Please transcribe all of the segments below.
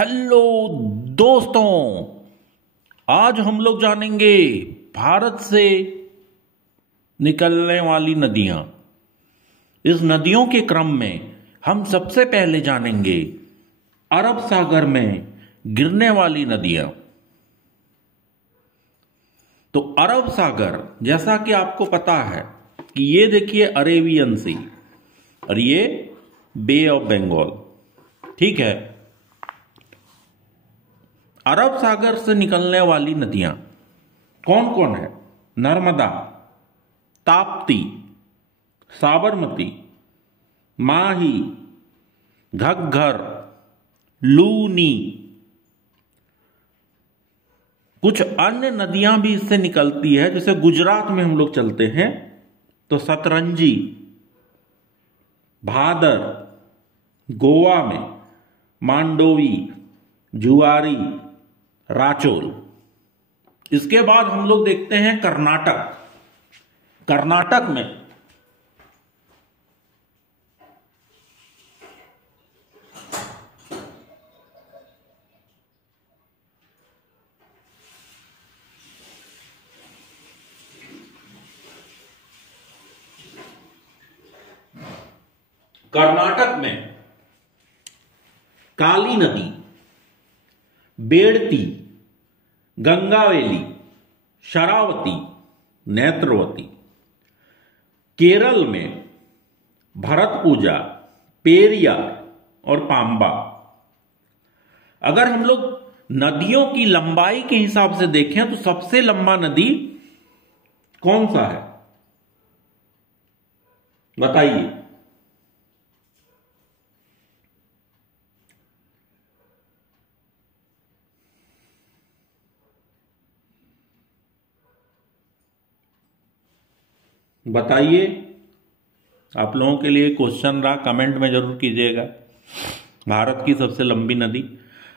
Hello दोस्तों, आज हम लोग जानेंगे भारत से निकलने वाली नदियां। इस नदियों के क्रम में हम सबसे पहले जानेंगे अरब सागर में गिरने वाली नदियां। तो अरब सागर, जैसा कि आपको पता है कि ये देखिए अरेबियन सी और ये बे ऑफ बंगाल, ठीक है। अरब सागर से निकलने वाली नदियां कौन कौन है? नर्मदा, ताप्ती, साबरमती, माही, घग्गर, लूनी। कुछ अन्य नदियां भी इससे निकलती है। जैसे गुजरात में हम लोग चलते हैं तो सतरंजी, भादर, गोवा में मांडोवी, जुआरी, राचोल। इसके बाद हम लोग देखते हैं कर्नाटक। कर्नाटक में काली नदी, बेड़ती, गंगावेली, शरावती, नेत्रवती। केरल में भरतपूजा, पेरियार और पांबा। अगर हम लोग नदियों की लंबाई के हिसाब से देखें तो सबसे लंबा नदी कौन सा है? बताइए। बताइए, आप लोगों के लिए क्वेश्चन रहा, कमेंट में जरूर कीजिएगा। भारत की सबसे लंबी नदी।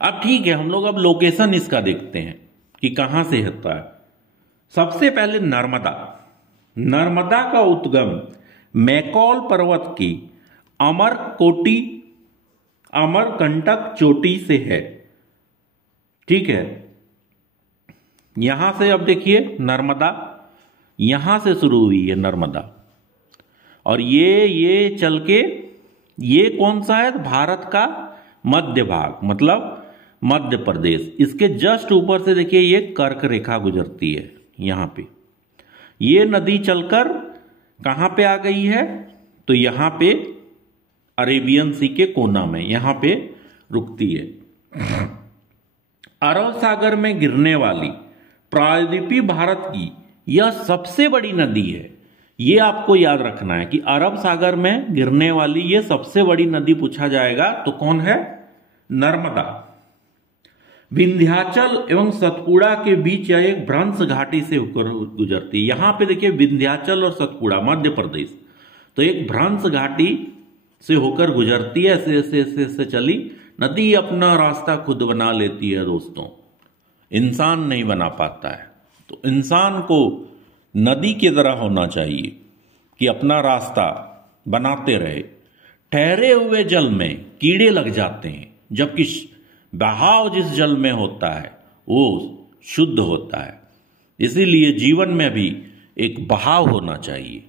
अब ठीक है, हम लोग अब लोकेशन इसका देखते हैं कि कहां से होता है। सबसे पहले नर्मदा। नर्मदा का उद्गम मैकॉल पर्वत की अमरकंटक चोटी से है, ठीक है। यहां से अब देखिए नर्मदा यहां से शुरू हुई है नर्मदा, और ये चल के ये कौन सा है? भारत का मध्य भाग, मतलब मध्य प्रदेश। इसके जस्ट ऊपर से देखिए ये कर्क रेखा गुजरती है यहां पे। ये नदी चलकर कहां पे आ गई है? तो यहां पे अरेबियन सी के कोना में यहां पे रुकती है। अरब सागर में गिरने वाली प्रायद्वीपीय भारत की यह सबसे बड़ी नदी है। यह आपको याद रखना है कि अरब सागर में गिरने वाली यह सबसे बड़ी नदी पूछा जाएगा तो कौन है? नर्मदा। विंध्याचल एवं सतपुड़ा के बीच यह एक भ्रंश घाटी से होकर गुजरती है। यहां पे देखिए विंध्याचल और सतपुड़ा मध्य प्रदेश, तो एक भ्रंश घाटी से होकर गुजरती है। ऐसे ऐसे ऐसे ऐसे चली नदी अपना रास्ता खुद बना लेती है दोस्तों, इंसान नहीं बना पाता है। तो इंसान को नदी की तरह होना चाहिए कि अपना रास्ता बनाते रहे। ठहरे हुए जल में कीड़े लग जाते हैं, जबकि बहाव जिस जल में होता है वो शुद्ध होता है। इसीलिए जीवन में भी एक बहाव होना चाहिए।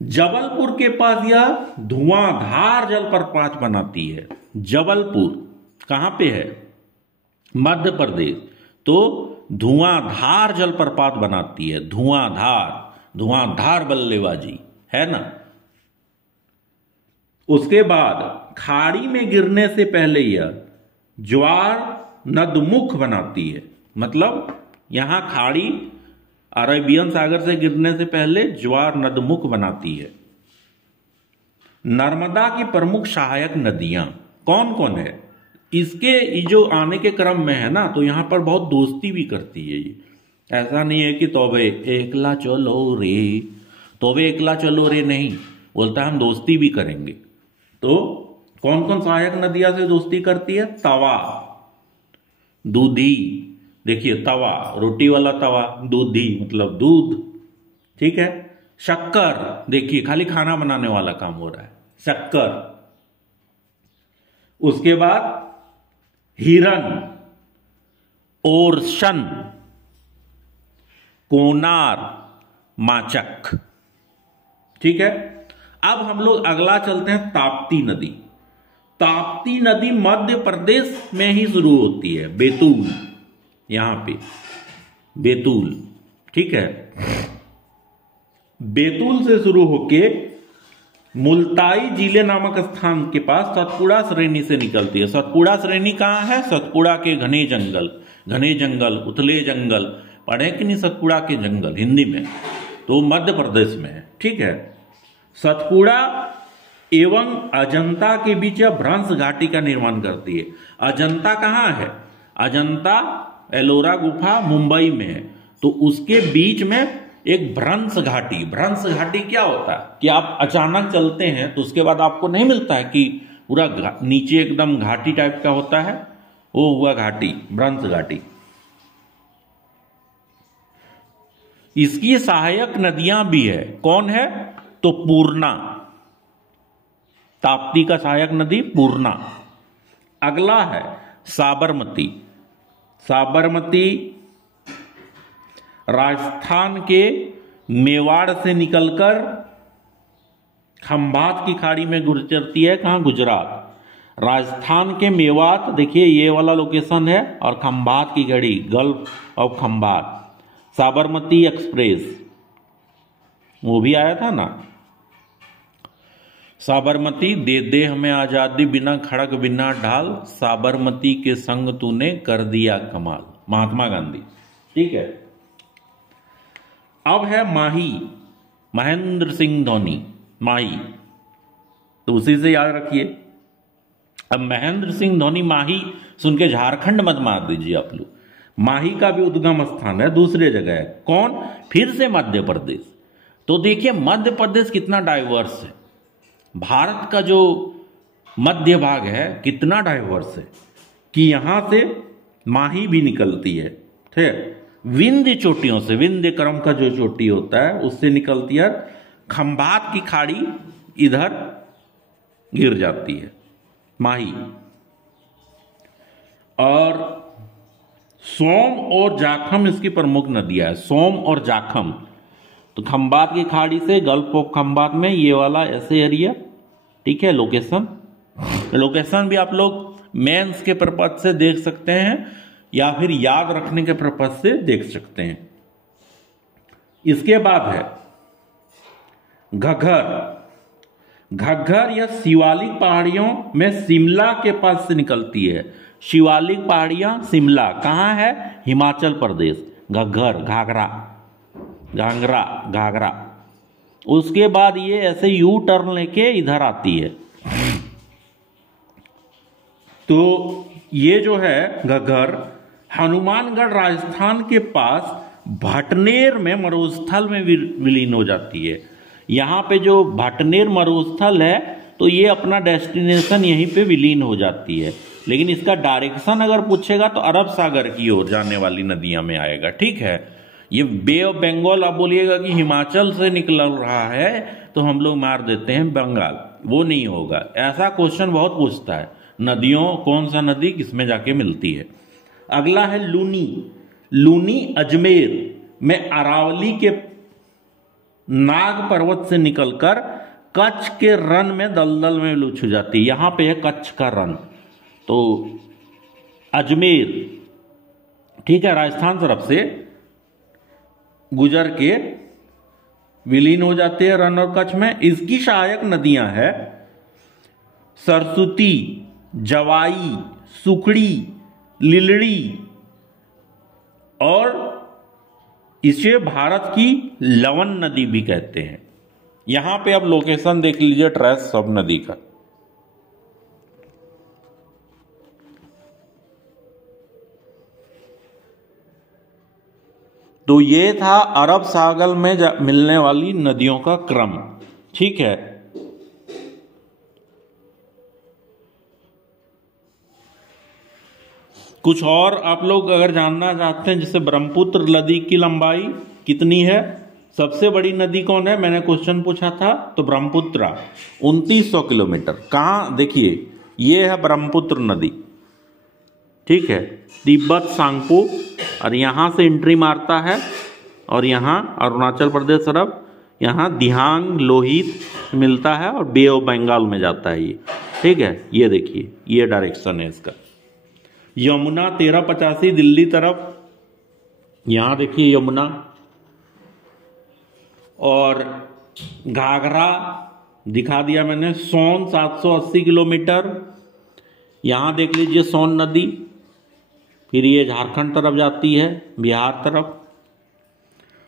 जबलपुर के पास यह धुआंधार जलप्रपात बनाती है। जबलपुर कहां पे है? मध्य प्रदेश। तो धुआंधार जलप्रपात बनाती है। धुआंधार बल्लेबाजी है ना। उसके बाद खाड़ी में गिरने से पहले यह ज्वार नदमुख बनाती है। मतलब यहां खाड़ी अरेबियन सागर से गिरने से पहले ज्वार नदमुख बनाती है। नर्मदा की प्रमुख सहायक नदियां कौन कौन है? इसके जो आने के क्रम में है ना, तो यहां पर बहुत दोस्ती भी करती है ये। ऐसा नहीं है कि तौबे एकला चलो रे, तौबे एकला चलो रे नहीं बोलता, हम दोस्ती भी करेंगे। तो कौन कौन सहायक नदियां से दोस्ती करती है? तवा, दूधी, देखिए तवा रोटी वाला तवा, दूधी मतलब दूध, ठीक है। शक्कर, देखिए खाली खाना बनाने वाला काम हो रहा है, शक्कर। उसके बाद हिरन, ओरछन, कोनार, माचक। ठीक है, अब हम लोग अगला चलते हैं ताप्ती नदी। ताप्ती नदी मध्य प्रदेश में ही शुरू होती है, बैतूल, यहां पे बैतूल। ठीक है, बैतूल से शुरू होके मुल्ताई जिले नामक स्थान के पास सतपुड़ा श्रेणी से निकलती है। सतपुड़ा श्रेणी कहां है? सतपुड़ा के घने जंगल, उथले जंगल, पढ़े कि नहीं सतपुड़ा के जंगल हिंदी में? तो मध्य प्रदेश में है। ठीक है, सतपुड़ा एवं अजंता के बीच यह भ्रंश घाटी का निर्माण करती है। अजंता कहां है? अजंता एलोरा गुफा मुंबई में है, तो उसके बीच में एक भ्रंश घाटी क्या होता है कि आप अचानक चलते हैं तो उसके बाद आपको नहीं मिलता है कि पूरा नीचे एकदम घाटी टाइप का होता है, वो हुआ घाटी, भ्रंश घाटी। इसकी सहायक नदियां भी है। कौन है? तो पूर्णा, ताप्ती का सहायक नदी पूर्णा। अगला है साबरमती। साबरमती राजस्थान के मेवाड़ से निकलकर खंभात की खाड़ी में गुजरती है। कहां? गुजरात। राजस्थान के मेवात, देखिए ये वाला लोकेशन है, और खंभात की घड़ी, gulf of Khambhat. Sabarmati express वो भी आया था ना। साबरमती दे दे हमें आजादी, बिना खड़क बिना ढाल, साबरमती के संग तूने कर दिया कमाल, महात्मा गांधी। ठीक है, अब है माही, महेंद्र सिंह धोनी, माही, तो उसी से याद रखिए। अब महेंद्र सिंह धोनी माही सुन के झारखंड मत मार दीजिए आप लोग। माही का भी उद्गम स्थान है, दूसरे जगह है। कौन? फिर से मध्य प्रदेश। तो देखिए मध्य प्रदेश कितना डाइवर्स है। भारत का जो मध्य भाग है कितना डाइवर्स है कि यहां से माही भी निकलती है। ठीक, विंध्य चोटियों से, विंध्य क्रम का जो चोटी होता है उससे निकलती है, खंभात की खाड़ी इधर गिर जाती है माही। और सोम और जाखम इसकी प्रमुख नदियां है, सोम और जाखम। तो खंभात की खाड़ी से गल्फ ऑफ खंभात में ये वाला ऐसे एरिया। ठीक है, लोकेशन भी आप लोग मेंस के पर्पज से देख सकते हैं या फिर याद रखने के पर्पज से देख सकते हैं। इसके बाद है घग्गर। घग्गर या शिवालिक पहाड़ियों में शिमला के पास से निकलती है। शिवालिक पहाड़ियां शिमला कहां है? हिमाचल प्रदेश। घग्गर, घाघरा। उसके बाद ये ऐसे यू टर्न लेके इधर आती है। तो ये जो है घग्गर, हनुमानगढ़ राजस्थान के पास भटनेर में मरुस्थल में विलीन हो जाती है। यहां पे जो भटनेर मरुस्थल है तो ये अपना डेस्टिनेशन यहीं पे विलीन हो जाती है, लेकिन इसका डायरेक्शन अगर पूछेगा तो अरब सागर की ओर जाने वाली नदियां में आएगा। ठीक है, ये बे ऑफ बंगाल आप बोलिएगा कि हिमाचल से निकल रहा है तो हम लोग मार देते हैं बंगाल, वो नहीं होगा। ऐसा क्वेश्चन बहुत पूछता है, नदियों कौन सा नदी किसमें जाके मिलती है। अगला है लूनी। लूनी अजमेर में अरावली के नाग पर्वत से निकलकर कच्छ के रन में दलदल में लुच हो जाती है। यहां पे है कच्छ का रन, तो अजमेर, ठीक है, राजस्थान तरफ से गुजर के विलीन हो जाते हैं रन और कच्छ में। इसकी सहायक नदियां हैं सरस्वती, जवाई, सुकड़ी, लिलड़ी, और इसे भारत की लवन नदी भी कहते हैं। यहां पे अब लोकेशन देख लीजिए ट्रेस सब नदी का। तो ये था अरब सागर में मिलने वाली नदियों का क्रम। ठीक है, कुछ और आप लोग अगर जानना चाहते हैं, जैसे ब्रह्मपुत्र नदी की लंबाई कितनी है, सबसे बड़ी नदी कौन है, मैंने क्वेश्चन पूछा था, तो ब्रह्मपुत्र 2900 किलोमीटर। कहां देखिए ये है ब्रह्मपुत्र नदी, ठीक है, तिब्बत सांगपो, और यहाँ से एंट्री मारता है और यहाँ अरुणाचल प्रदेश तरफ यहाँ दिहांग लोहित मिलता है और बे ऑफ बंगाल में जाता है ये, ठीक है। ये देखिए ये डायरेक्शन है इसका। यमुना 1385 दिल्ली तरफ, यहाँ देखिए यमुना, और घाघरा दिखा दिया मैंने। सोन 780 किलोमीटर, यहाँ देख लीजिए सोन नदी, फिर ये झारखंड तरफ जाती है, बिहार तरफ।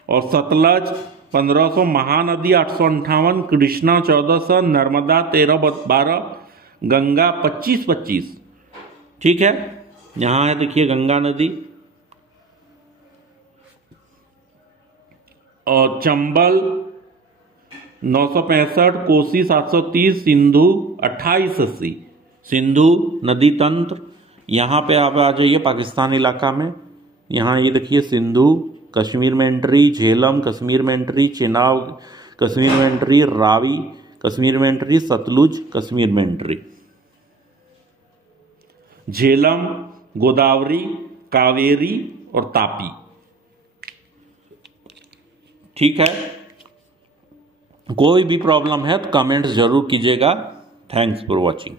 और सतलज 1500, महानदी 858, कृष्णा 1400, नर्मदा 1312, गंगा 2525, ठीक है। यहाँ है देखिए गंगा नदी, और चंबल 965, कोसी 730, सिंधु 2880, सिंधु नदी तंत्र। यहाँ पे आप आ जाइए पाकिस्तान इलाका में, यहाँ ये देखिए सिंधु कश्मीर में एंट्री, झेलम कश्मीर में एंट्री, चेनाब कश्मीर में एंट्री, रावी कश्मीर में एंट्री, सतलुज कश्मीर में एंट्री। झेलम, गोदावरी, कावेरी और तापी, ठीक है। कोई भी प्रॉब्लम है तो कमेंट्स जरूर कीजिएगा। Thanks for watching.